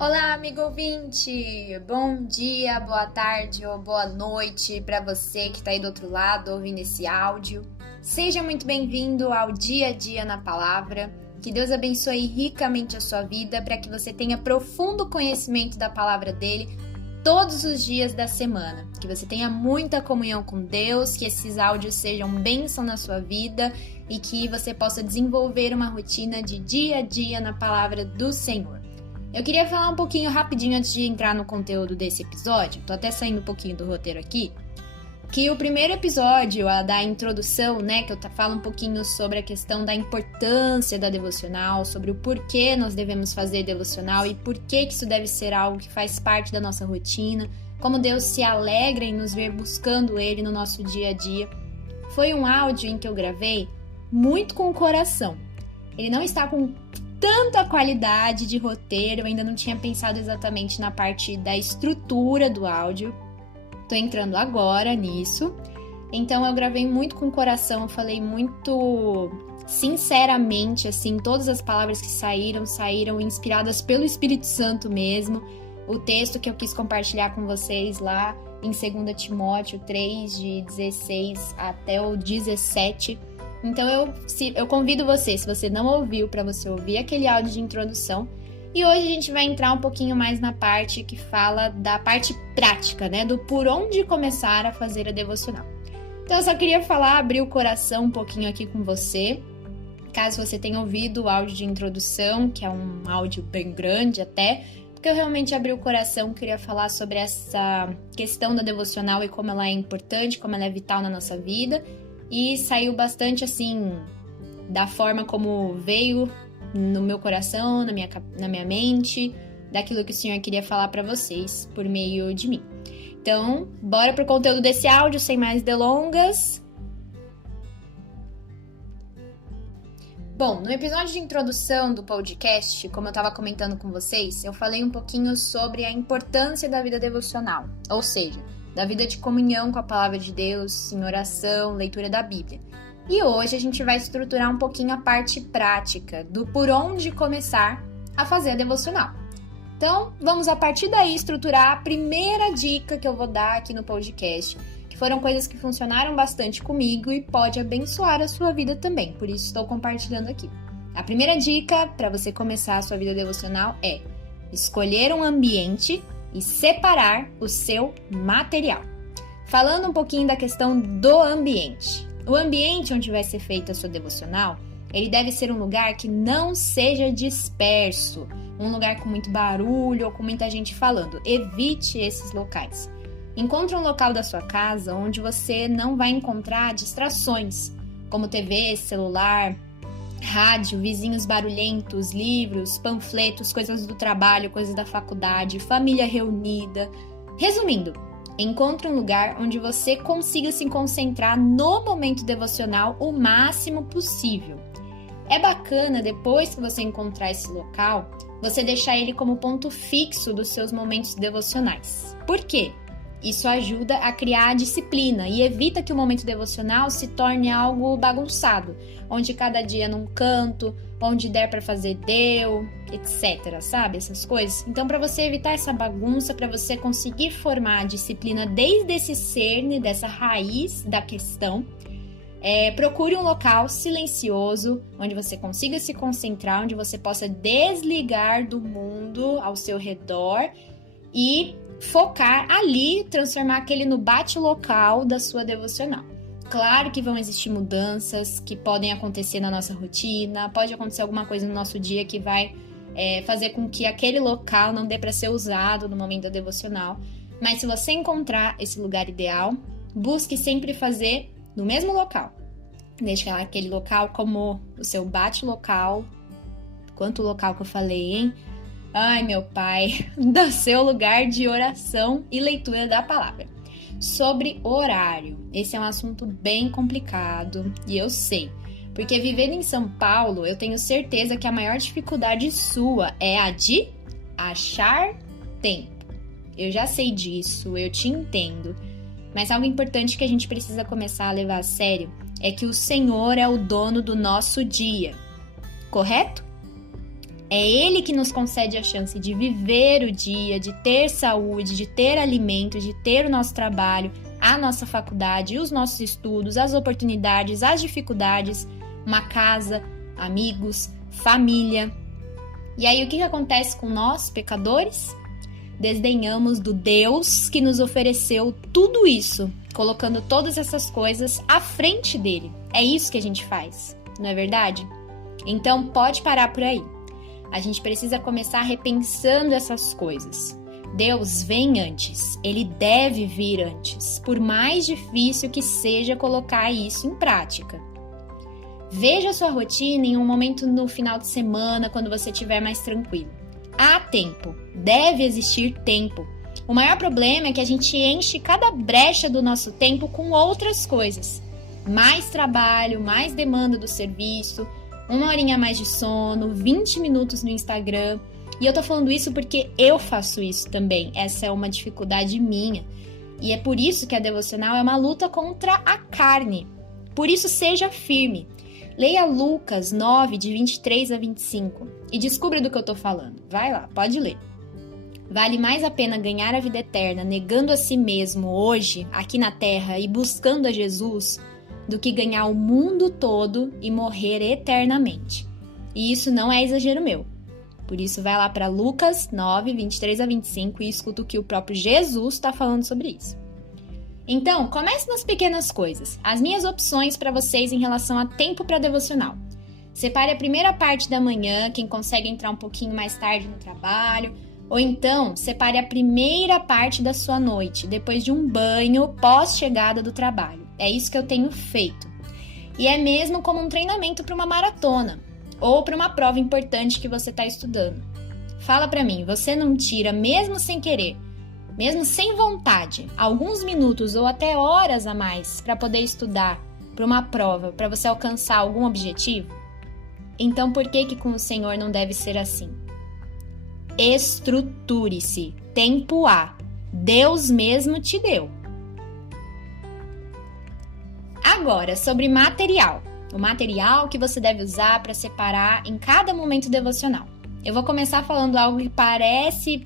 Olá, amigo ouvinte! Bom dia, boa tarde ou boa noite para você que está aí do outro lado ouvindo esse áudio. Seja muito bem-vindo ao Dia a Dia na Palavra. Que Deus abençoe ricamente a sua vida para que você tenha profundo conhecimento da palavra dele todos os dias da semana. Que você tenha muita comunhão com Deus, que esses áudios sejam bênção na sua vida e que você possa desenvolver uma rotina de dia a dia na palavra do Senhor. Eu queria falar um pouquinho rapidinho antes de entrar no conteúdo desse episódio, tô até saindo um pouquinho do roteiro aqui, que o primeiro episódio, a da introdução, que eu falo um pouquinho sobre a questão da importância da devocional, sobre o porquê nós devemos fazer devocional e por que isso deve ser algo que faz parte da nossa rotina, como Deus se alegra em nos ver buscando Ele no nosso dia a dia. Foi um áudio em que eu gravei muito com o coração. Ele não está com tanta qualidade de roteiro, eu ainda não tinha pensado exatamente na parte da estrutura do áudio. Tô entrando agora nisso. Então eu gravei muito com o coração, eu falei muito sinceramente, assim, todas as palavras que saíram inspiradas pelo Espírito Santo mesmo. O texto que eu quis compartilhar com vocês lá em 2 Timóteo 3, de 16 até o 17. Então eu convido você, se você não ouviu, para você ouvir aquele áudio de introdução. E hoje a gente vai entrar um pouquinho mais na parte que fala da parte prática, do por onde começar a fazer a devocional. Então eu só queria abrir o coração um pouquinho aqui com você. Caso você tenha ouvido o áudio de introdução, que é um áudio bem grande até, porque eu realmente abri o coração, queria falar sobre essa questão da devocional e como ela é importante, como ela é vital na nossa vida. E saiu bastante assim, da forma como veio no meu coração, na minha mente, daquilo que o Senhor queria falar para vocês por meio de mim. Então, bora pro conteúdo desse áudio, sem mais delongas. Bom, no episódio de introdução do podcast, como eu estava comentando com vocês, eu falei um pouquinho sobre a importância da vida devocional, ou seja, da vida de comunhão com a palavra de Deus, em oração, leitura da Bíblia. E hoje a gente vai estruturar um pouquinho a parte prática do por onde começar a fazer a devocional. Então, vamos a partir daí estruturar a primeira dica que eu vou dar aqui no podcast, que foram coisas que funcionaram bastante comigo e pode abençoar a sua vida também, por isso estou compartilhando aqui. A primeira dica para você começar a sua vida devocional é escolher um ambiente e separar o seu material. Falando um pouquinho da questão do ambiente. O ambiente onde vai ser feita a sua devocional, ele deve ser um lugar que não seja disperso, um lugar com muito barulho ou com muita gente falando. Evite esses locais. Encontre um local da sua casa onde você não vai encontrar distrações, como TV, celular, rádio, vizinhos barulhentos, livros, panfletos, coisas do trabalho, coisas da faculdade, família reunida. Resumindo, encontre um lugar onde você consiga se concentrar no momento devocional o máximo possível. É bacana, depois que você encontrar esse local, você deixar ele como ponto fixo dos seus momentos devocionais. Por quê? Isso ajuda a criar a disciplina e evita que o momento devocional se torne algo bagunçado, onde cada dia num canto, onde der para fazer deu, etc, sabe? Essas coisas. Então, para você evitar essa bagunça, para você conseguir formar a disciplina desde esse cerne, dessa raiz da questão, procure um local silencioso, onde você consiga se concentrar, onde você possa desligar do mundo ao seu redor e focar ali, transformar aquele no bate-local da sua devocional. Claro que vão existir mudanças que podem acontecer na nossa rotina, pode acontecer alguma coisa no nosso dia que vai fazer com que aquele local não dê para ser usado no momento da devocional. Mas se você encontrar esse lugar ideal, busque sempre fazer no mesmo local. Deixe aquele local como o seu bate-local. Quanto local que eu falei, hein? Ai, meu pai, do seu lugar de oração e leitura da palavra. Sobre horário, esse é um assunto bem complicado e eu sei, porque vivendo em São Paulo, eu tenho certeza que a maior dificuldade sua é a de achar tempo. Eu já sei disso, eu te entendo, mas algo importante que a gente precisa começar a levar a sério é que o Senhor é o dono do nosso dia, correto? É Ele que nos concede a chance de viver o dia, de ter saúde, de ter alimento, de ter o nosso trabalho, a nossa faculdade, os nossos estudos, as oportunidades, as dificuldades, uma casa, amigos, família. E aí o que acontece com nós, pecadores? Desdenhamos do Deus que nos ofereceu tudo isso, colocando todas essas coisas à frente dele. É isso que a gente faz, não é verdade? Então pode parar por aí. A gente precisa começar repensando essas coisas. Deus vem antes, Ele deve vir antes, por mais difícil que seja colocar isso em prática. Veja a sua rotina em um momento no final de semana, quando você estiver mais tranquilo. Há tempo, deve existir tempo. O maior problema é que a gente enche cada brecha do nosso tempo com outras coisas. Mais trabalho, mais demanda do serviço, 1 horinha a mais de sono, 20 minutos no Instagram. E eu tô falando isso porque eu faço isso também. Essa é uma dificuldade minha. E é por isso que a devocional é uma luta contra a carne. Por isso, seja firme. Leia Lucas 9, de 23 a 25 e descubra do que eu tô falando. Vai lá, pode ler. Vale mais a pena ganhar a vida eterna negando a si mesmo hoje, aqui na terra, e buscando a Jesus, do que ganhar o mundo todo e morrer eternamente. E isso não é exagero meu. Por isso, vai lá para Lucas 9, 23 a 25 e escuta o que o próprio Jesus está falando sobre isso. Então, comece nas pequenas coisas. As minhas opções para vocês em relação a tempo para devocional. Separe a primeira parte da manhã, quem consegue entrar um pouquinho mais tarde no trabalho. Ou então, separe a primeira parte da sua noite, depois de um banho pós-chegada do trabalho. É isso que eu tenho feito. E é mesmo como um treinamento para uma maratona ou para uma prova importante que você está estudando. Fala para mim, você não tira, mesmo sem querer, mesmo sem vontade, alguns minutos ou até horas a mais para poder estudar para uma prova, para você alcançar algum objetivo? Então por que com o Senhor não deve ser assim? Estruture-se, tempo há, Deus mesmo te deu. Agora, sobre material. O material que você deve usar para separar em cada momento devocional. Eu vou começar falando algo que parece,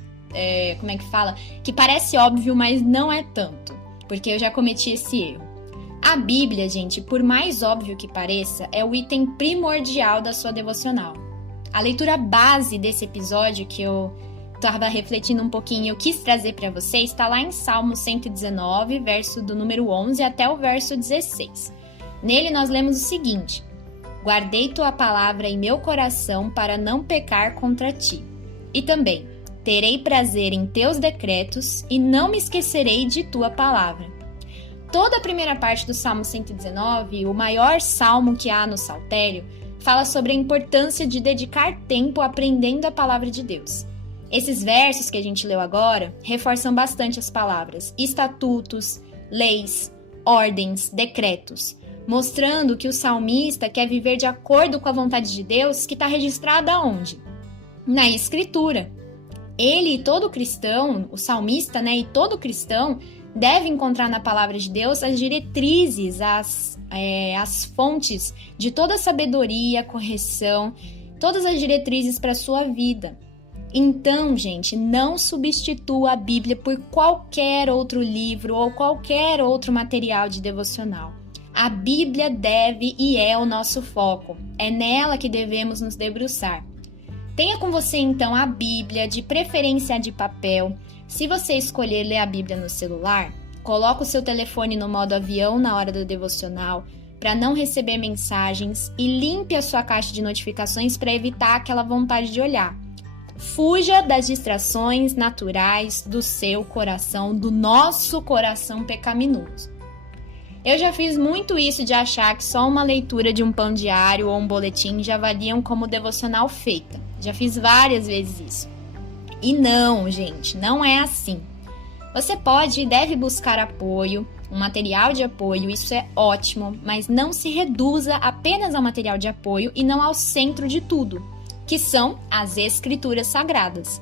que parece óbvio, mas não é tanto, porque eu já cometi esse erro. A Bíblia, gente, por mais óbvio que pareça, é o item primordial da sua devocional. A leitura base desse episódio que eu estava refletindo um pouquinho e eu quis trazer para vocês está lá em Salmo 119, verso do número 11 até o verso 16. Nele nós lemos o seguinte: guardei tua palavra em meu coração para não pecar contra ti. E também, terei prazer em teus decretos e não me esquecerei de tua palavra. Toda a primeira parte do Salmo 119, o maior salmo que há no Saltério, fala sobre a importância de dedicar tempo aprendendo a palavra de Deus. Esses versos que a gente leu agora reforçam bastante as palavras estatutos, leis, ordens, decretos, mostrando que o salmista quer viver de acordo com a vontade de Deus, que está registrada onde? Na Escritura. Ele e todo cristão, o salmista, e todo cristão deve encontrar na palavra de Deus as diretrizes, as fontes de toda a sabedoria, correção, todas as diretrizes para a sua vida. Então, gente, não substitua a Bíblia por qualquer outro livro ou qualquer outro material de devocional. A Bíblia deve e é o nosso foco. É nela que devemos nos debruçar. Tenha com você, então, a Bíblia, de preferência de papel. Se você escolher ler a Bíblia no celular, coloque o seu telefone no modo avião na hora do devocional para não receber mensagens e limpe a sua caixa de notificações para evitar aquela vontade de olhar. Fuja das distrações naturais do seu coração, do nosso coração pecaminoso. Eu já fiz muito isso de achar que só uma leitura de um pão diário ou um boletim já valiam como devocional feita. Já fiz várias vezes isso. E não, gente, não é assim. Você pode e deve buscar apoio, um material de apoio, isso é ótimo, mas não se reduza apenas ao material de apoio e não ao centro de tudo, que são as Escrituras Sagradas.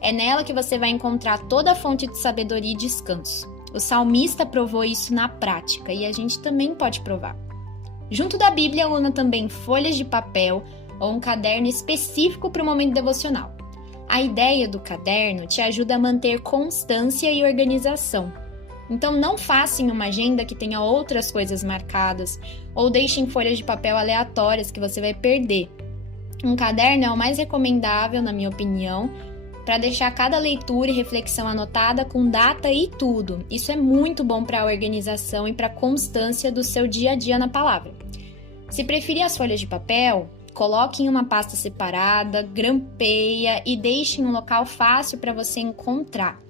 É nela que você vai encontrar toda a fonte de sabedoria e descanso. O salmista provou isso na prática e a gente também pode provar. Junto da Bíblia, una também folhas de papel ou um caderno específico para o momento devocional. A ideia do caderno te ajuda a manter constância e organização. Então não faça em uma agenda que tenha outras coisas marcadas ou deixe em folhas de papel aleatórias que você vai perder. Um caderno é o mais recomendável, na minha opinião, para deixar cada leitura e reflexão anotada com data e tudo. Isso é muito bom para a organização e para a constância do seu dia a dia na palavra. Se preferir as folhas de papel, coloque em uma pasta separada, grampeia e deixe em um local fácil para você encontrar.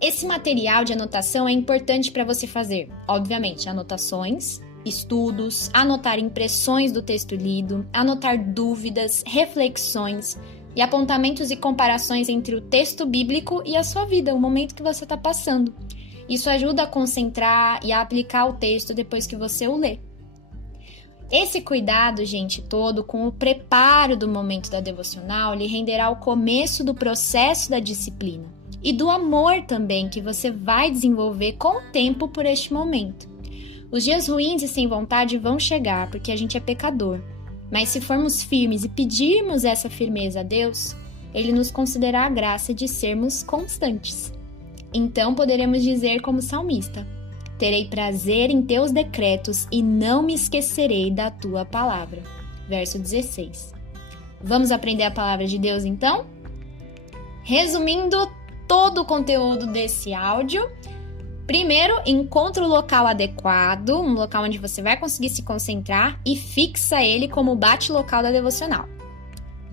Esse material de anotação é importante para você fazer, obviamente, anotações, estudos, anotar impressões do texto lido, anotar dúvidas, reflexões e apontamentos e comparações entre o texto bíblico e a sua vida, o momento que você está passando. Isso ajuda a concentrar e a aplicar o texto depois que você o lê. Esse cuidado, gente, todo com o preparo do momento da devocional lhe renderá o começo do processo da disciplina e do amor também que você vai desenvolver com o tempo por este momento. Os dias ruins e sem vontade vão chegar porque a gente é pecador, mas se formos firmes e pedirmos essa firmeza a Deus, Ele nos concederá a graça de sermos constantes. Então poderemos dizer como salmista: terei prazer em teus decretos e não me esquecerei da tua palavra. Verso 16. Vamos aprender a palavra de Deus então? Resumindo todo o conteúdo desse áudio, primeiro, encontre o local adequado, um local onde você vai conseguir se concentrar e fixa ele como bate-local da devocional.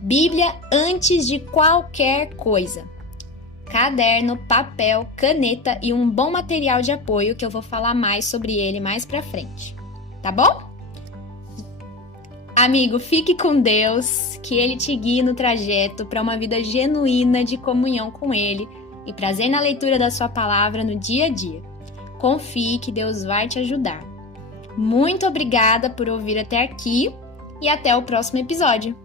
Bíblia antes de qualquer coisa. Caderno, papel, caneta e um bom material de apoio que eu vou falar mais sobre ele mais pra frente. Tá bom? Amigo, fique com Deus, que Ele te guie no trajeto para uma vida genuína de comunhão com Ele e prazer na leitura da sua palavra no dia a dia. Confie que Deus vai te ajudar. Muito obrigada por ouvir até aqui e até o próximo episódio.